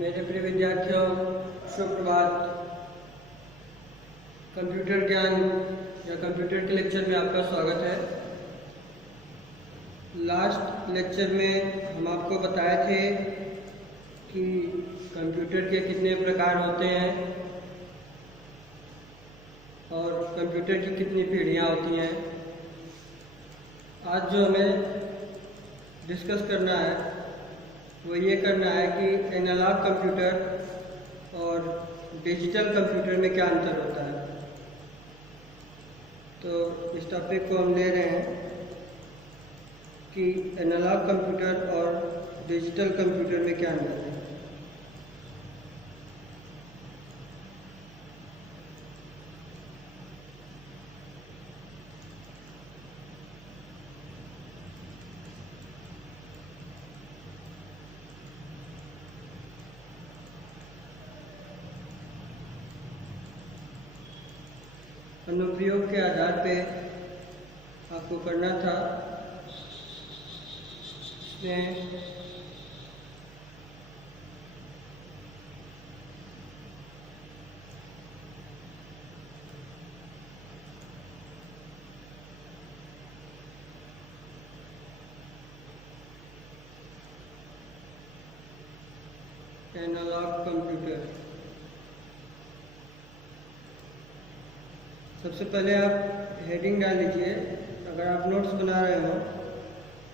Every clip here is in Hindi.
मेरे प्रिय विद्यार्थियों, सुप्रभात। कंप्यूटर ज्ञान या कंप्यूटर के लेक्चर में आपका स्वागत है। लास्ट लेक्चर में हम आपको बताए थे कि कंप्यूटर के कितने प्रकार होते हैं और कंप्यूटर की कितनी पीढ़ियाँ होती हैं। आज जो हमें डिस्कस करना है वो ये करना है कि एनालॉग कंप्यूटर और डिजिटल कंप्यूटर में क्या अंतर होता है। तो इस टॉपिक को हम ले रहे हैं कि एनालॉग कंप्यूटर और डिजिटल कंप्यूटर में क्या अंतर है। अनुप्रयोग के आधार पे आपको करना था। इसमें एनालॉग कंप्यूटर, सबसे पहले आप हेडिंग डाल लीजिए। अगर आप नोट्स बना रहे हो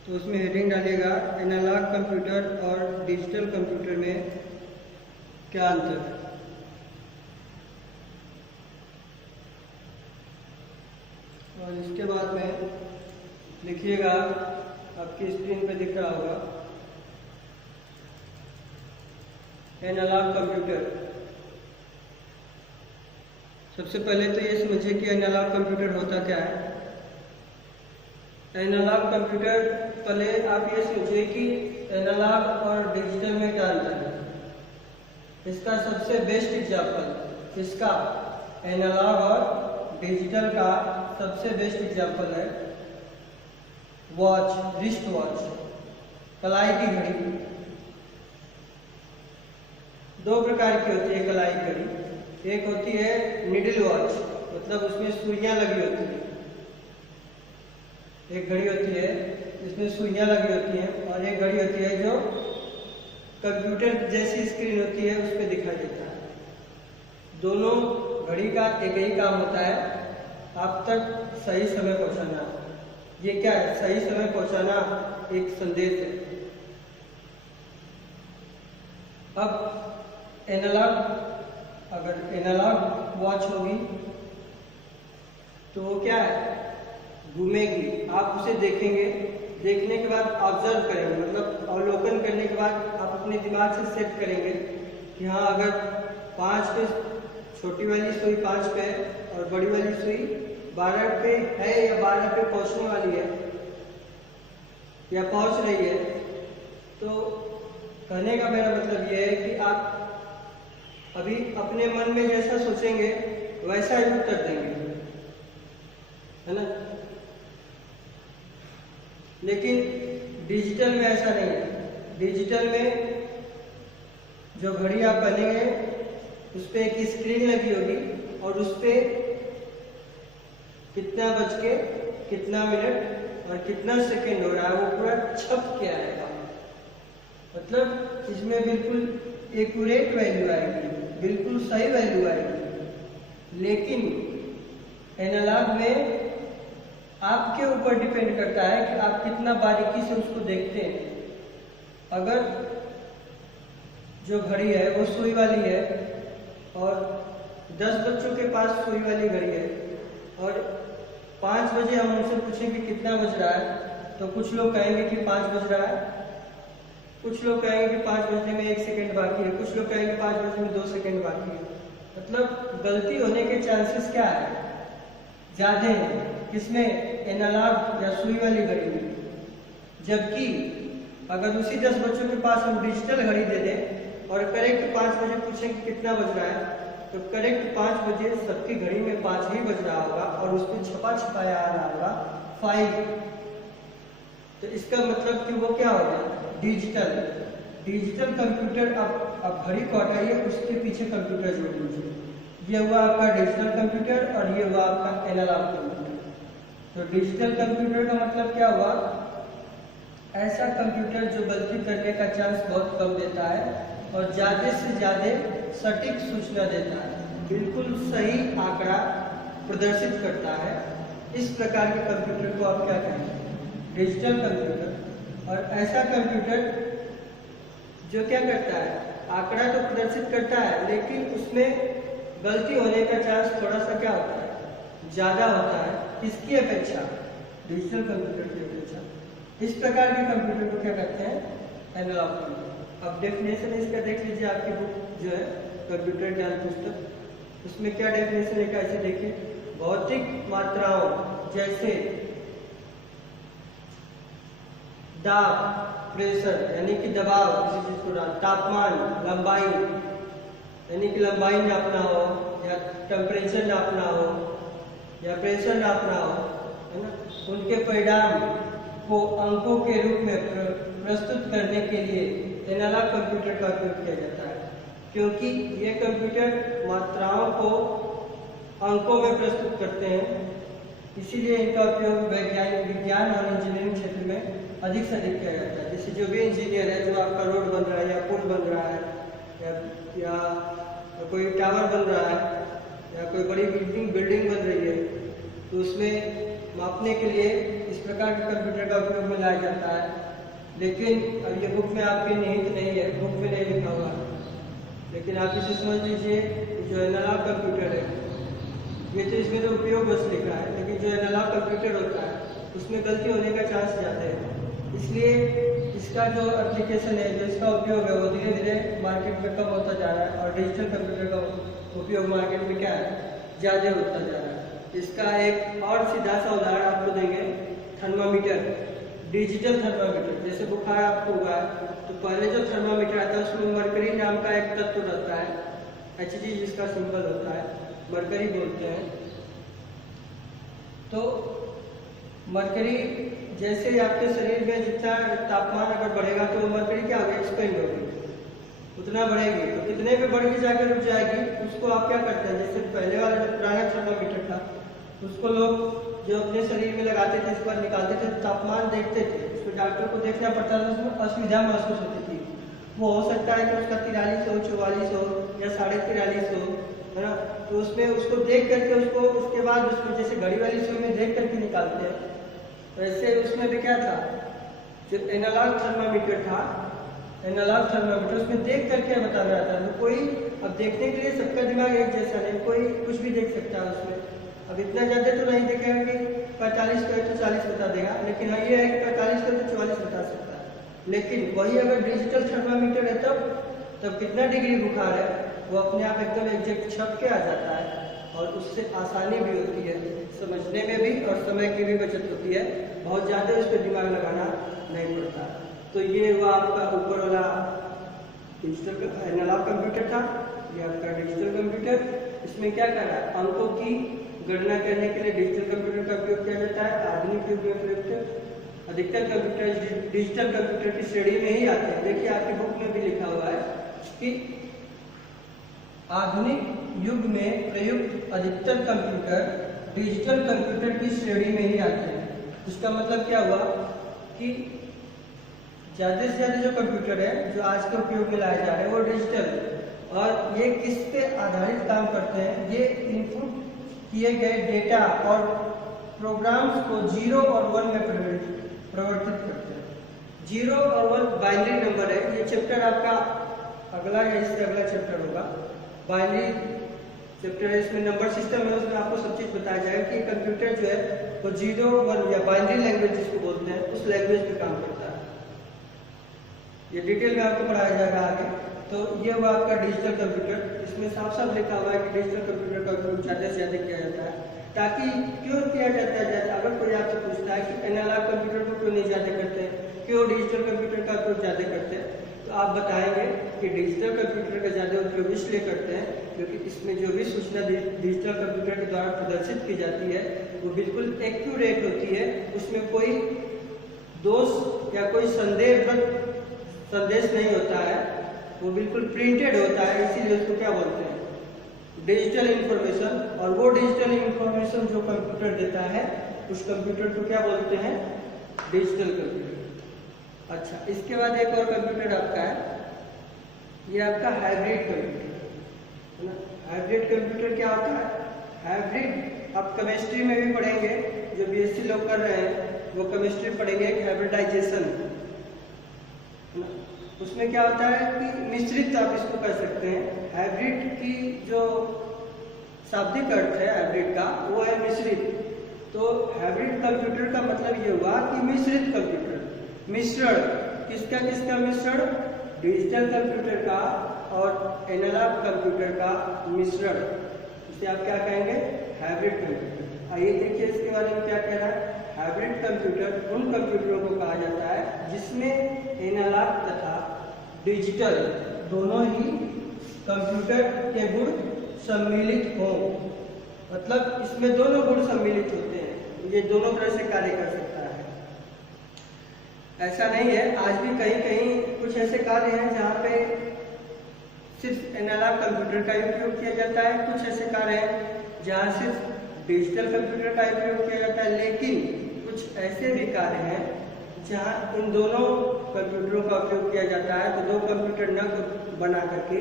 तो उसमें हेडिंग डालिएगा एनालॉग कंप्यूटर और डिजिटल कंप्यूटर में क्या अंतर है। और इसके बाद में लिखिएगा, आपकी स्क्रीन पे दिख रहा होगा एनालॉग कंप्यूटर। सबसे पहले तो ये समझिए कि एनालॉग कंप्यूटर होता क्या है। एनालॉग कंप्यूटर, पहले आप ये समझिए कि एनालॉग और डिजिटल में क्या अंतर है। इसका सबसे बेस्ट एग्जाम्पल, इसका एनालॉग और डिजिटल का सबसे बेस्ट एग्जाम्पल है वॉच, रिस्ट वॉच, कलाई की घड़ी। दो प्रकार की होती है कलाई घड़ी। एक होती है निडल वॉच, मतलब उसमें सुइयां लगी होती है। एक घड़ी होती है जिसमें सुइयां लगी होती हैं, और एक घड़ी होती है जो कंप्यूटर जैसी स्क्रीन होती है उस पर दिखाई देता है। दोनों घड़ी का एक ही काम होता है, आप तक सही समय पहुंचाना। ये क्या है? सही समय पहुंचाना एक संदेश है। अब एनालॉग, अगर एनालॉग वॉच होगी तो वो क्या है, घूमेगी। आप उसे देखेंगे, देखने के बाद ऑब्जर्व करेंगे, मतलब अवलोकन करने के बाद आप अपने दिमाग से सेट करेंगे कि हाँ, अगर 5 पे छोटी वाली सुई 5 पे और बड़ी वाली सुई 12 पे है या 12 पे पहुंचने वाली है या पहुंच रही है। तो कहने का मेरा मतलब ये है कि आप अभी अपने मन में जैसा सोचेंगे वैसा ही उत्तर देंगे, है ना। लेकिन डिजिटल में ऐसा नहीं है। डिजिटल में जो घड़ी आप पहनेंगे उस पर एक स्क्रीन लगी होगी और उस पर कितना बज के कितना मिनट और कितना सेकेंड हो रहा है वो पूरा छप के आएगा। मतलब इसमें बिल्कुल एक्यूरेट वैल्यू आएगी, बिल्कुल सही वैल्यू आएगी। लेकिन एनालॉग में आपके ऊपर डिपेंड करता है कि आप कितना बारीकी से उसको देखते हैं। अगर जो घड़ी है वो सुई वाली है और 10 बच्चों के पास सुई वाली घड़ी है और 5 बजे हम उनसे पूछें कि कितना बज रहा है, तो कुछ लोग कहेंगे कि 5 बज रहा है, कुछ लोग कहेंगे कि 5 बजने में 1 सेकेंड बाकी है, कुछ लोग कहेंगे 5 बजने में 2 सेकेंड बाकी है। मतलब गलती होने के चांसेस क्या है, ज्यादा है। किसमें? एनालॉग या सुई वाली घड़ी में। जबकि अगर उसी 10 बच्चों के पास हम डिजिटल घड़ी दे दें और करेक्ट 5 बजे पूछें कि कितना बज रहा है, तो करेक्ट 5 बजे सबकी घड़ी में 5 ही बज रहा होगा और उस पर छपा छपाया आ रहा होगा 5। तो इसका मतलब कि वो क्या हो गया, डिजिटल। डिजिटल कंप्यूटर आप घड़ी को हटाइए, उसके पीछे कंप्यूटर जोड़ लीजिए। ये हुआ आपका डिजिटल कंप्यूटर और ये हुआ आपका एनालॉग कंप्यूटर। तो डिजिटल कंप्यूटर का मतलब क्या हुआ? ऐसा कंप्यूटर जो गलती करने का चांस बहुत कम देता है और ज़्यादा से ज़्यादा सटीक सूचना देता है, बिल्कुल सही आंकड़ा प्रदर्शित करता है। इस प्रकार के कंप्यूटर को आप क्या कहेंगे? Digital computer. और ऐसा कंप्यूटर जो क्या करता है, आंकड़ा तो प्रदर्शित करता है लेकिन उसमें गलती होने का चांस थोड़ा सा क्या होता है, ज़्यादा होता है। किसकी अपेक्षा? डिजिटल कंप्यूटर की अपेक्षा। इस प्रकार के कंप्यूटर को क्या कहते हैं? Analogue computer. अब डेफिनेशन इसका देख लीजिए, आपकी बुक जो है कंप्यूटर ज्ञान पुस्तक, उसमें क्या डेफिनेशन है, कैसे देखिए। भौतिक मात्राओं जैसे दाब, प्रेशर यानी कि दबाव, किसी चीज को तापमान, लंबाई यानी कि लंबाई नापना हो या टेम्परेचर नापना हो या प्रेशर नापना हो, है ना, उनके परिणाम को अंकों के रूप में प्रस्तुत करने के लिए एनालॉग कंप्यूटर का उपयोग किया जाता है। क्योंकि ये कंप्यूटर मात्राओं को अंकों में प्रस्तुत करते हैं, इसीलिए इनका उपयोग विज्ञान और इंजीनियरिंग क्षेत्र में अधिक से अधिक किया जाता है। जैसे जो भी इंजीनियर है, जो आपका रोड बन रहा है या पुल बन रहा है या कोई टावर बन रहा है या कोई बड़ी बिल्डिंग बन रही है, तो उसमें मापने के लिए इस प्रकार के कंप्यूटर का उपयोग में लाया जाता है। लेकिन अब ये बुक में आपके निहित नहीं है, बुक में नहीं लिखा हुआ, लेकिन आप इसे समझ लीजिए जो एनालॉग कंप्यूटर है, ये तो इसमें तो उपयोग बस लिखा है, लेकिन जो एनालॉग कंप्यूटर होता है उसमें गलती होने का चांस ज़्यादा है। इसलिए इसका जो एप्लीकेशन है, जो इसका उपयोग है, वो धीरे धीरे मार्केट में कम होता जा रहा है और डिजिटल कंप्यूटर का उपयोग मार्केट में क्या है, ज़्यादा होता जा रहा है। इसका एक और सीधा सा उदाहरण आपको देंगे, थर्मामीटर, डिजिटल थर्मामीटर। जैसे बुखार आपको हुआ है तो पहले जो थर्मामीटर आता है उसमें मरकरी नाम का एक तत्व रहता है, Hg जिसका सिंबल होता है, मरकरी बोलते हैं। तो मरकरी जैसे ही आपके शरीर में जितना तापमान अगर बढ़ेगा तो वो मरकरी क्या होगी, एक्सपेंड होगी, उतना बढ़ेगी। तो कितने पे बढ़ के जाकर रुक जाएगी, उसको आप क्या करते हैं, जैसे पहले वाला जो पुराना थर्मामीटर था उसको लोग जो अपने शरीर में लगाते थे, इस पर निकालते थे, तापमान देखते थे, उसमें डॉक्टर को देखना पड़ता था, उसमें असुविधा महसूस होती थी। वो हो सकता है कि उसका 43 हो, 44 हो या 43.5 हो, है ना। तो उसमें उसको देख करके उसके बाद उसमें जैसे घड़ी वाली सुई में देख करके निकालते हैं, वैसे उसमें भी क्या था, जो एनालॉग थर्मामीटर था, एनालॉग थर्मामीटर उसमें देख करके बताना आता है। तो कोई अब देखने के लिए सबका दिमाग एक जैसा नहीं, कोई कुछ भी देख सकता है उसमें। अब इतना ज़्यादा तो नहीं देखेगा कि 45 पे तो 40 बता देगा, लेकिन हाँ ये है कि 45 पे तो 44 बता सकता है। लेकिन वही अगर डिजिटल थर्मामीटर है तब कितना डिग्री बुखार है वो अपने आप एकदम एग्जैक्ट छप के आ जाता है और उससे आसानी भी होती है, समझने में भी और समय की भी बचत होती है, बहुत ज़्यादा उस पर दिमाग लगाना नहीं पड़ता। तो ये हुआ आपका ऊपर वाला डिजिटल एनालॉग कंप्यूटर था, ये आपका डिजिटल कंप्यूटर। इसमें क्या कर रहा है, अंकों की गणना करने के लिए डिजिटल कंप्यूटर का उपयोग किया जाता है। आधुनिक युग में प्रयुक्त अधिकतर कंप्यूटर डिजिटल कंप्यूटर की श्रेणी में ही आते हैं। देखिए आपकी बुक में भी लिखा हुआ है कि आधुनिक युग में प्रयुक्त अधिकतर कंप्यूटर डिजिटल कंप्यूटर की श्रेणी में ही आते हैं। इसका मतलब क्या हुआ कि ज़्यादा से ज़्यादा जो कंप्यूटर है जो आज के उपयोग में लाए जा रहे हैं वो डिजिटल, और ये किस पे आधारित काम करते हैं, ये इनपुट किए गए डेटा और प्रोग्राम्स को 0 और 1 में परिवर्तित करते हैं। 0 और 1 बाइनरी नंबर है। ये चैप्टर आपका अगला या इससे अगला चैप्टर होगा, बाइनरी चैप्टर है, इसमें नंबर सिस्टम है, उसमें आपको सब चीज़ बताया जाएगा कि कंप्यूटर जो है वो 0 1 या बाइनरी लैंग्वेज जिसको बोलते हैं उस लैंग्वेज पे काम करता है। ये डिटेल में आपको पढ़ाया जाएगा आगे। तो ये हुआ आपका डिजिटल कंप्यूटर। इसमें साफ साफ लिखा हुआ है कि डिजिटल कंप्यूटर का उपयोग ज़्यादा से ज़्यादा किया जाता है। ताकि क्यों किया जाता है, अगर कोई आपसे पूछता है कि एनालॉग कंप्यूटर को क्यों नहीं ज़्यादा करते हैं, क्यों डिजिटल कंप्यूटर का उपयोग ज़्यादा करते हैं, तो आप बताएंगे कि डिजिटल कंप्यूटर का ज़्यादा उपयोग इसलिए करते हैं क्योंकि इसमें जो भी सूचना डिजिटल कंप्यूटर के द्वारा प्रदर्शित की जाती है वो बिल्कुल एक्यूरेट होती है, उसमें कोई दोष या कोई संदेह संदेश नहीं होता है, वो बिल्कुल प्रिंटेड होता है, इसीलिए उसको क्या बोलते हैं, डिजिटल इंफॉर्मेशन। और वो डिजिटल इंफॉर्मेशन जो कंप्यूटर देता है उस कंप्यूटर को क्या बोलते हैं, डिजिटल कंप्यूटर। अच्छा, इसके बाद एक और कंप्यूटर आपका है, ये आपका हाइब्रिड कंप्यूटर है ना। हाइब्रिड कंप्यूटर क्या होता है, हाइब्रिड आप केमिस्ट्री में भी पढ़ेंगे, जो बीएससी लोग कर रहे हैं वो केमिस्ट्री पढ़ेंगे, हाइब्रिडाइजेशन है ना। उसमें क्या होता है कि मिश्रित आप इसको कर सकते हैं। हाइब्रिड की जो शाब्दिक अर्थ है हाइब्रिड का वो है मिश्रित। तो हाइब्रिड कंप्यूटर का मतलब ये हुआ कि मिश्रित कंप्यूटर, मिश्रण, किसका किसका मिश्रण, डिजिटल कंप्यूटर का और एनालॉग कंप्यूटर का मिश्रण, इसे आप क्या कहेंगे, हाइब्रिड कंप्यूटर। आइए देखिए इसके बारे में क्या कह रहा है। हाइब्रिड कंप्यूटर उन कंप्यूटरों को कहा जाता है जिसमें एनालॉग तथा डिजिटल दोनों ही कंप्यूटर के गुण सम्मिलित हों। मतलब इसमें दोनों गुण सम्मिलित होते हैं, ये दोनों तरह से कार्य कर सकता है। ऐसा नहीं है, आज भी कहीं कहीं कुछ ऐसे कार्य हैं जहाँ पे सिर्फ एनालॉग कंप्यूटर का उपयोग किया जाता है, कुछ ऐसे कार्य हैं जहाँ सिर्फ डिजिटल कंप्यूटर का उपयोग किया जाता है, लेकिन कुछ ऐसे भी कार्य हैं जहाँ इन दोनों कंप्यूटरों का उपयोग किया जाता है। तो दो कंप्यूटर न बना करके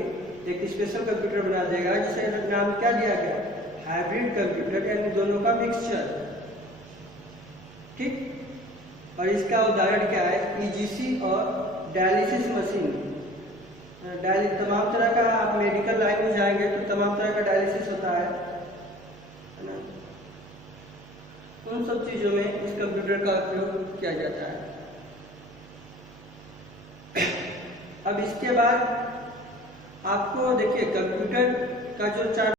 एक स्पेशल कंप्यूटर बना देगा, जिसे नाम क्या दिया गया, हाइब्रिड कंप्यूटर, यानी दोनों का मिक्सचर। ठीक, और इसका उदाहरण क्या है, ईजीसी और डायलिसिस मशीन। तमाम तरह का, आप मेडिकल लाइन में जाएंगे तो तमाम तरह का डायलिसिस होता है ना। उन सब चीजों में इस कंप्यूटर का उपयोग किया जाता है। अब इसके बाद आपको देखिए कंप्यूटर का जो चार